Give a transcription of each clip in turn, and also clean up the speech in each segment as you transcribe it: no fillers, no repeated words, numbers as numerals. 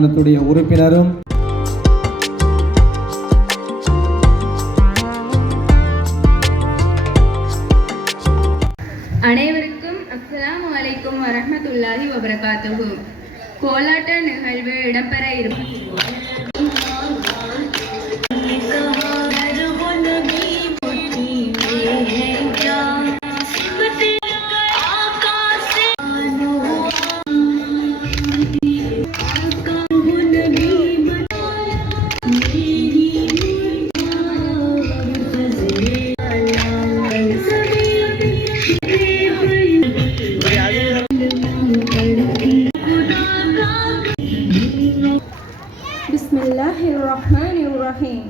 பாராளுமன்றத்துடைய உறுப்பினரும் அனைவருக்கும் அஸ்ஸலாமு அலைக்கும் வரஹ்மத்துல்லாஹி வபரகாத்துஹு. கோலாட்ட நிகழ்வு இடம்பெற இருக்கும். பிஸ்மில்லாஹிர்ரஹ்மானிர்ரஹீம்.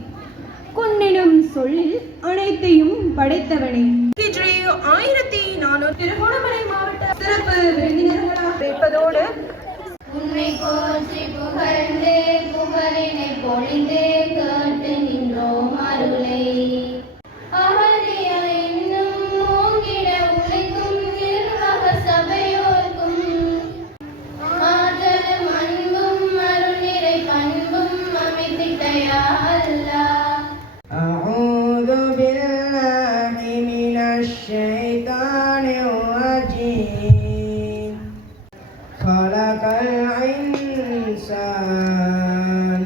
கொன்னிடும் சொல்லில் அனைத்தையும் படைத்தவனே. ஹிஜ்ரி 1400 திருகோணமலை மாவட்ட சிறப்பு விருந்தினர்களாக இருப்பதோடு உன்னை போற்றி புகழ்ந்து புகழினை பொழிந்து கேட்டு நின்றோம் அருளை அமர்திய இன்னும் ஓங்கிட உழைக்கும் நிர்வாக சபையோர்க்கும் ஆற்றலும் அன்பும் அருள் நிறை பண்பும் அமைத்திட்ட யா அல்லாஹ். أعوذ بالله من الشيطان الرجيم. خلق الإنسان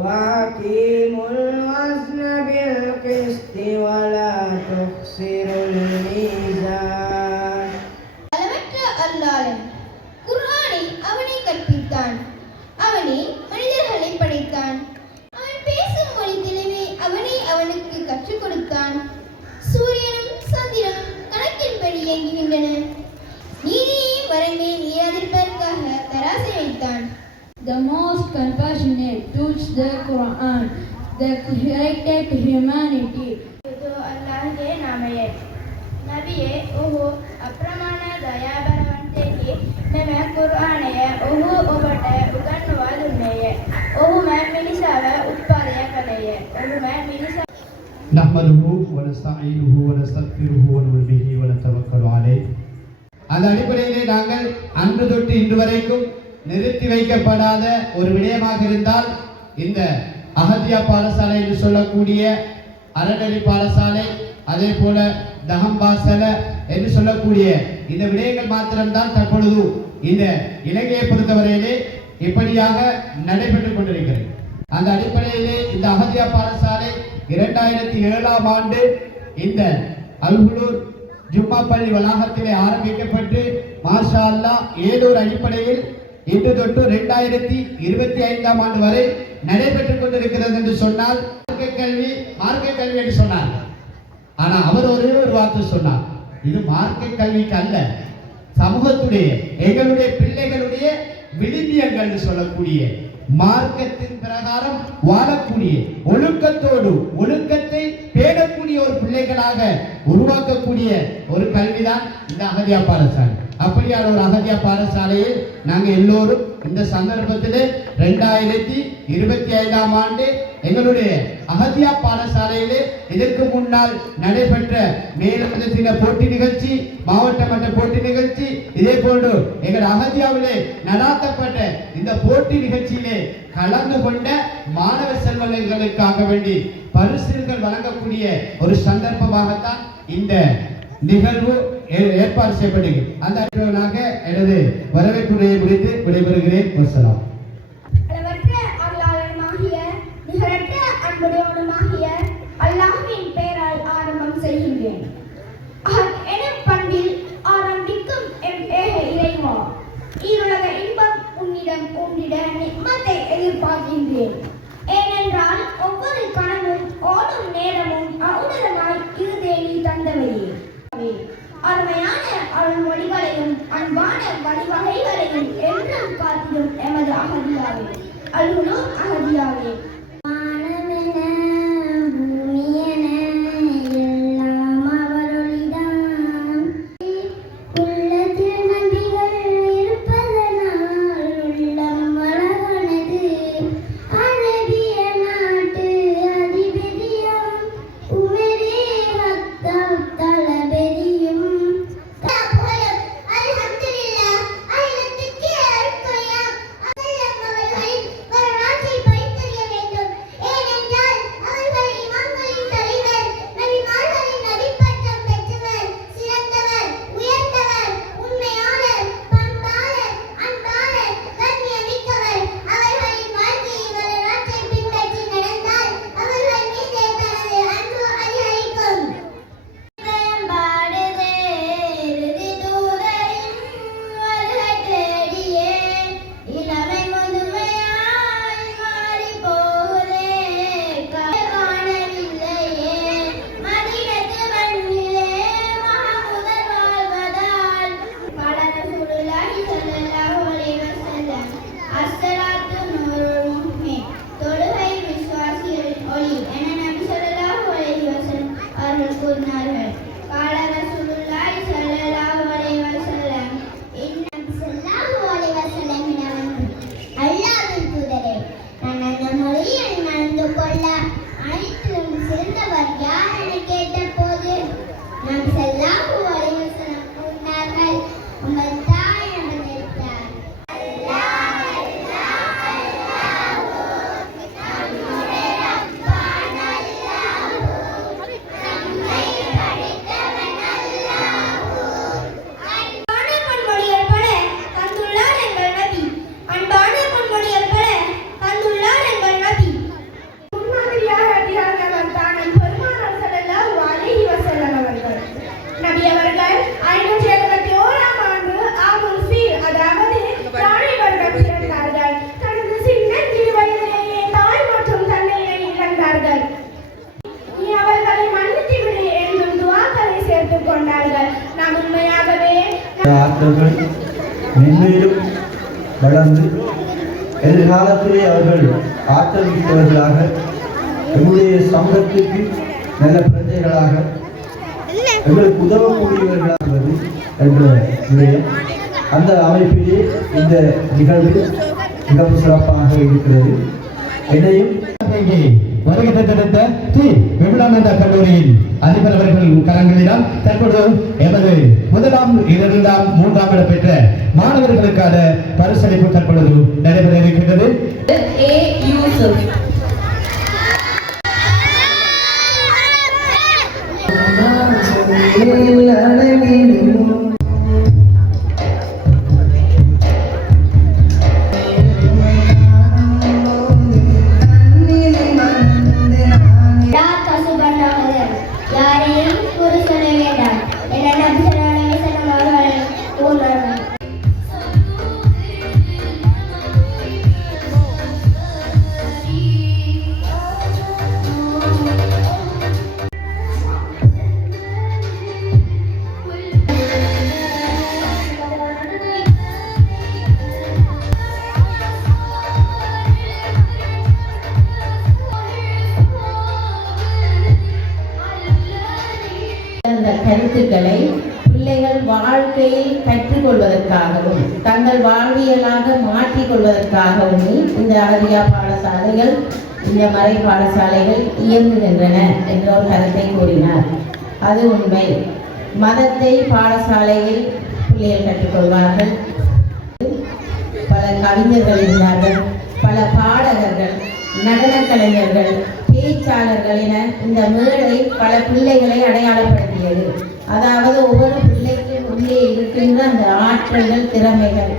وأقيموا الوزن بالقسط ولا تخسروا الميزان. அளவற்ற அல்லாஹ் குர்ஆனை அவனே கற்பித்தான். அவனே மனிதர்களை படைத்தான். அவன் பேசும் மொழி தெளிவை அவனே அவனுக்கு கற்றுக் கொடுத்தான். சூரியனும் சந்திரனும் கணக்கின்படி இயங்குகின்றன. நீதியையும் வரமே நீராதிருப்பதற்காக தராசை வைத்தான். The most compassionate taught the Quran, the created humanity. अल्लाह के नाम है नबी ओहो अप्रमाण दयाबरवंते की नमे कुरान है ओहो ओबटे उगन्नवाद में है ओहो मैं मिनिसावे उत्पादय करे है ओहो मैं मिनिसा நஹ்மதுஹு வ நஸ்தஈனுஹு வ நஸ்தக்ஃபிருஹு வ நு'மினு பிஹி வ நதவக்கலு அலைஹி. அந்த அடிப்படையிலே நாங்கள் அன்று தொட்டு இன்று வரைக்கும் நிறுத்தி வைக்கப்படாத ஒரு விடயமாக இருந்தால் இந்த அஹதியா பாடசாலை என்று சொல்லக்கூடிய அறநெறி பாடசாலை, அதே போல தஹம்பாசல என்று சொல்லக்கூடிய இந்த விடயங்கள் மாத்திரம்தான் தற்பொழுது இந்த இலங்கையை பொறுத்தவரையிலே இப்படியாக நடைபெற்றுக் கொண்டிருக்கிறது. அந்த அடிப்படையிலே இந்த அஹதியா பாடசாலை 2007ஆம் ஆண்டு இந்த அல்ஹுலூர் ஜும்மா பள்ளி வளாகத்திலே ஆரம்பிக்கப்பட்டு மாஷா அல்லாஹ் ஏதோ அடிப்படையில் இன்று தொட்டு 2025ஆம் ஆண்டு வரை நடைபெற்றுக் கொண்டிருக்கிறது என்று சொன்னால் மார்க்க கல்வி என்று சொன்னார். ஆனா அவர் ஒரே ஒரு வார்த்தை சொன்னார், இது மார்க்க கல்விக்கு அல்ல, சமூகத்துடைய எங்களுடைய பிள்ளைகளுடைய விழுமியங்கள் சொல்லக்கூடிய மார்க்கத்தின் பிரகாரம் வாழக்கூடிய ஒழுக்கத்தோடு ஒழுக்கத்தை பேணக்கூடிய ஒரு பிள்ளைகளாக உருவாக்கக்கூடிய ஒரு கல்விதான் இந்த அகதியா பாடசாலை. அப்படியான ஒரு அகதியா பாடசாலையில் நாங்கள் எல்லோரும் இந்த சந்தர்ப்பத்தில் 2025ஆம் ஆண்டு எங்களுடைய அகதியா பாடசாலையிலே இதற்கு முன்னால் நடைபெற்ற மேலதின போட்டி நிகழ்ச்சி, மாவட்ட மட்ட போட்டி நிகழ்ச்சி, இதே போன்று எங்கள் அகதியாவிலே நடாத்தப்பட்ட இந்த போட்டி நிகழ்ச்சியிலே கலந்து கொண்ட மாணவ செல்வங்களுக்காக வேண்டி பரிசுகள் வழங்கக்கூடிய ஒரு சந்தர்ப்பமாகத்தான் இந்த நிகழ்வு ஏற்பாடு செய்யப்படுகிறது. அந்த அடிப்படையாக எனது வரவேற்புரையை முடித்து விடைபெறுகிறேன். வசலாம். அளவற்ற அல்லாஹ்வினுமாகிய நிகரற்ற அன்புடையவனுமாகிய அல்லாஹ்வின் பெயரால் ஆரம்பம் செய்கின்றேன். அஹத் எனும் பண்பில் ஆரம்பிக்கும் எம் ஏக இறைவா, ஈருலக இன்பம் உன்னிடம் உன்னிட நிம்மத்தை எதிர்பார்க்கின்றேன். ஏனென்றால் ஒவ்வொரு கணமும் ஓடும் நேரமும் அவுடலமாய் இருதே நீ தந்தவையே. அருமையான அருள்மொழிகளையும் அன்பான வழிவகைகளையும் என்றும் காத்திடும் எமது அகதியாவே, அல்ஹுலூர் அகதியாவே. ஆற்றல்கள் மென்மேலும் வளர்ந்து எதிர்காலத்திலே அவர்கள் ஆற்றல் மிக்கவர்களாக எங்களுடைய சமூகத்திற்கு நல்ல பிரஜைகளாக எங்களுக்கு உதவக்கூடியவர்களாகிறது என்ற விடயம் அந்த அமைப்பிலே இந்த நிகழ்வு மிகவும் சிறப்பாக இருக்கிறது. என்னையும் வருகை தந்தெடுத்த தி விமலானந்த கல்லூரியின் அதிபர் அவர்கள் கரங்களிடம் தற்பொழுது எமது முதலாம், இரண்டாம், மூன்றாம் இடம் பெற்ற மாணவர்களுக்கான பரிசளிப்பு தற்பொழுது நடைபெற இருக்கின்றது. ஏ யூசுப். யாரையும் குறை சொல்ல வேண்டாம் என நபி ஸல்லல்லாஹு அலைஹி வஸல்லம் அவர்கள் கூறினார்கள். அந்த கருத்துக்களை பிள்ளைகள் வாழ்க்கையில் கற்றுக்கொள்வதற்காகவும் தங்கள் வாழ்வியலாக மாற்றிக்கொள்வதற்காகவும் இந்த அகதியா பாடசாலைகள், இந்த மறை பாடசாலைகள் இயங்குகின்றன என்ற ஒரு கருத்தை கூறினார். அது உண்மை. மதத்தை பாடசாலையில் பிள்ளைகள் கற்றுக்கொள்வார்கள். பல கவிஞர்கள் இருந்தார்கள், பல பாடகர்கள், நடன கலைஞர்கள், பேச்சாளர்கள் என இந்த மேடை பல பிள்ளைகளை அடையாளப்படுத்தியது. அதாவது ஒவ்வொரு பிள்ளைக்கும் உள்ளே இருக்கின்ற அந்த ஆற்றல்கள், திறமைகள்.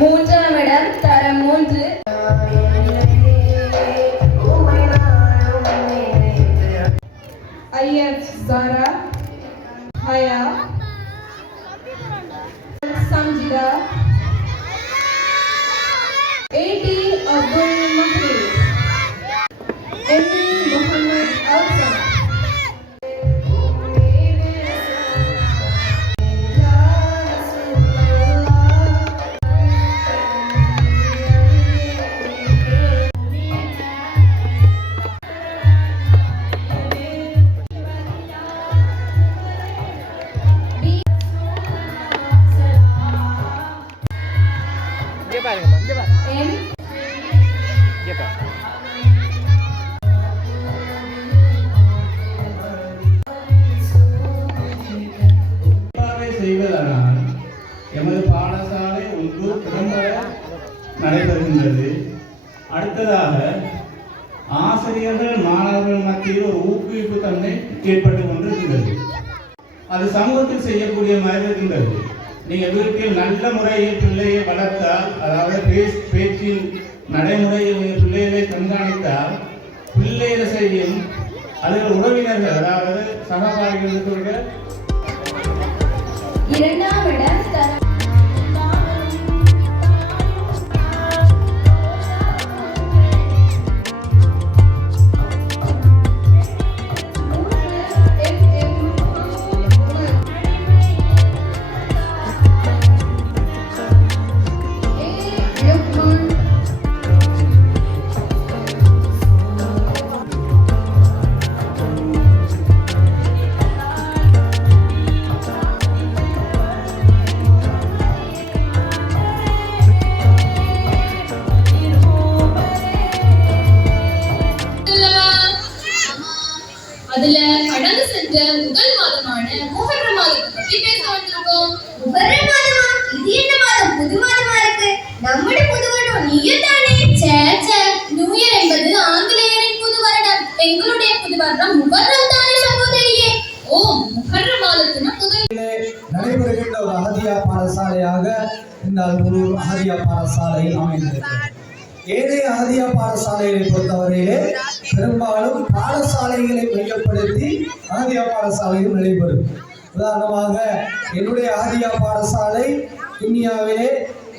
மூன்றாம் இடம் தரம் 3 IF Zara, Haya, Sanjitha, AD Abdul Maheed, ME Mohammed Alsam. செய்வதனால் எமது பாடசாலை ஒன்று திறம்பட நடைபெறுகின்றது. அடுத்ததாக ஆசிரியர்கள் மாணவர்கள் மத்தியில் ஒரு ஊக்குவிப்பு தன்மை ஏற்பட்டு கொண்டிருக்கின்றது. அது சமூகத்தில் செய்யக்கூடிய மாதிரி இருக்கின்றது. நீங்கள் வீட்டில் நல்ல முறையில் பிள்ளையை வளர்த்தால், அதாவது பேச்சில் நடைமுறையில் நீங்கள் பிள்ளைகளை கண்காணித்தால், பிள்ளைகளை செய்யும் அதில் உறவினர்கள், அதாவது சகபாடிகளுக்கு இரண்டாம் இடம் தரம் அதுல கடந்து சென்ற முதல் மாதமான முஹர்ரம் மாதத்தை பத்தி பேச வந்திருக்கோம். முஹர்ரம் மாதமா? இது என்ன மாதம்? புது மாதமா இருக்கு. நம்முடைய புது வருடம் நியூ இயர் தானே? நியூ இயர் என்பது ஆங்கிலேயரின் புது வருடம். எங்களுடைய புது வருடம் முஹர்ரம் தானே சகோதரியே. ஓ, முஹர்ரம் மாதத்தின முதல் நடைபெறுகின்ற ஒரு அகதியா பாடசாலையாக இந்த அல்புரூர் அகதியா பாடசாலை அமைந்திருக்கிறது. ஏனைய அகதியா பாடசாலைகளை பொறுத்தவரையிலே பெரும்பாலும் பாடசாலைகளை மையப்படுத்தி அகதியா பாடசாலைகள் நடைபெறும். உதாரணமாக என்னுடைய அகதியா பாடசாலை இந்தியாவிலே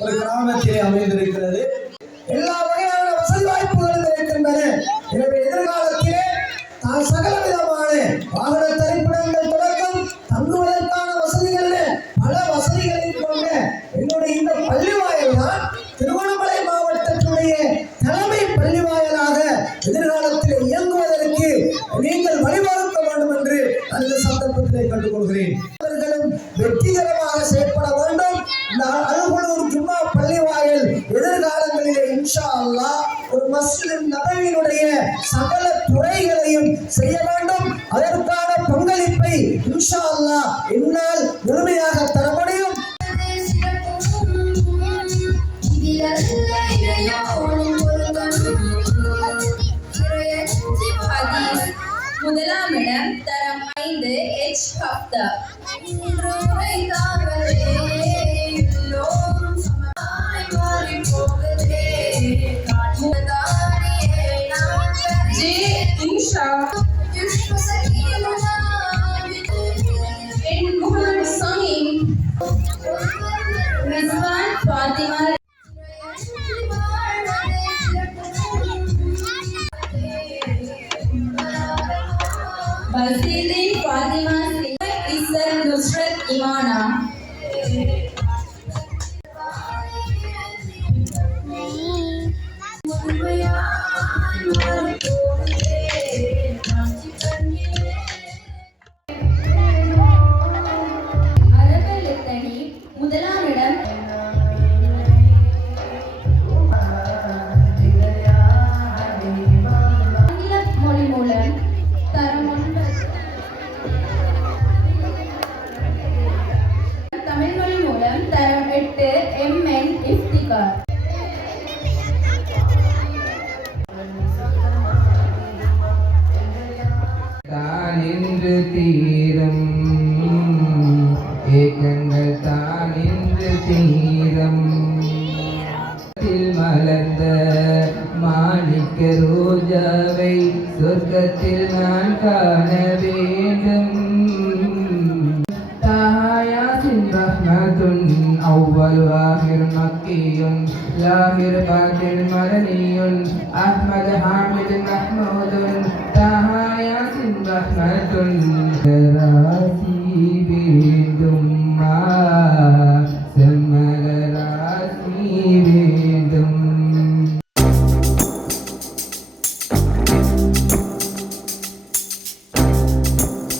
ஒரு கிராமத்திலே அமைந்திருக்கிறது. எல்லா வகையான வசதி வாய்ப்புகளும் இருக்கின்றன. எனவே எதிர்காலத்திலே நான் சகல விதமான வாகன தரிப்பிடங்கள் தொடக்கம் தங்குவதற்கான வசதிகள் பல வசதிகளை கொண்ட என்னுடைய இந்த பள்ளிவாயல் தான் திருவண்ணாமலை மாவட்டத்துடைய தலைமை பள்ளிவாயலாக எதிர்காலத்தில் இயங்குவதற்கு நீங்கள் வழிவகுக்க வேண்டும் என்று அந்த சந்தர்ப்பத்திலே கண்டுகொள்கிறேன். அவர்களும் வெற்றிகரமாக செயல்பட வேண்டும். இந்த அல்குலூர் ஜும்மா பள்ளிவாயல் எதிர்காலங்களிலே இன்ஷா அல்லாஹ் ஒரு மஸ்ஜித் நபவியினுடைய சகல துறைகளையும் செய்ய வேண்டும். அதற்கான பங்களிப்பை இன்ஷா அல்லாஹ் என்னால் முழுமையாக தர முடியும். முதலாம் இடம் தரம் 5 H ஹப்தா. J Insha N Muhammad Sami Rizwan Fathima. பசீலின் Fathima. இஸ்ஸத் நுஸ்ரத் இமானா. அரபலித்தனி முதலாம் இடம் ஆங்கில மொழி மூலம் தரம் 9. தமிழ் மொழி மூலம் தரம் 8 MN இஃப்திகார். தானின்று தீரம் ஏக்கங்கள் தானின்று தீரம் மலர்ந்த மாணிக்க ரோஜாவை சொர்க்கத்தில் நான் காண வேண்டும். தாயாசின் ரஹ்மத்துன் அவ்வல் ஆஹிர் மக்கியுன் லாஹிர் பாத்தின் மதனியுன் அஹ்மத் ஹாமித் மஹ்மூதுன் தாயாசின் ரஹ்மத்துன்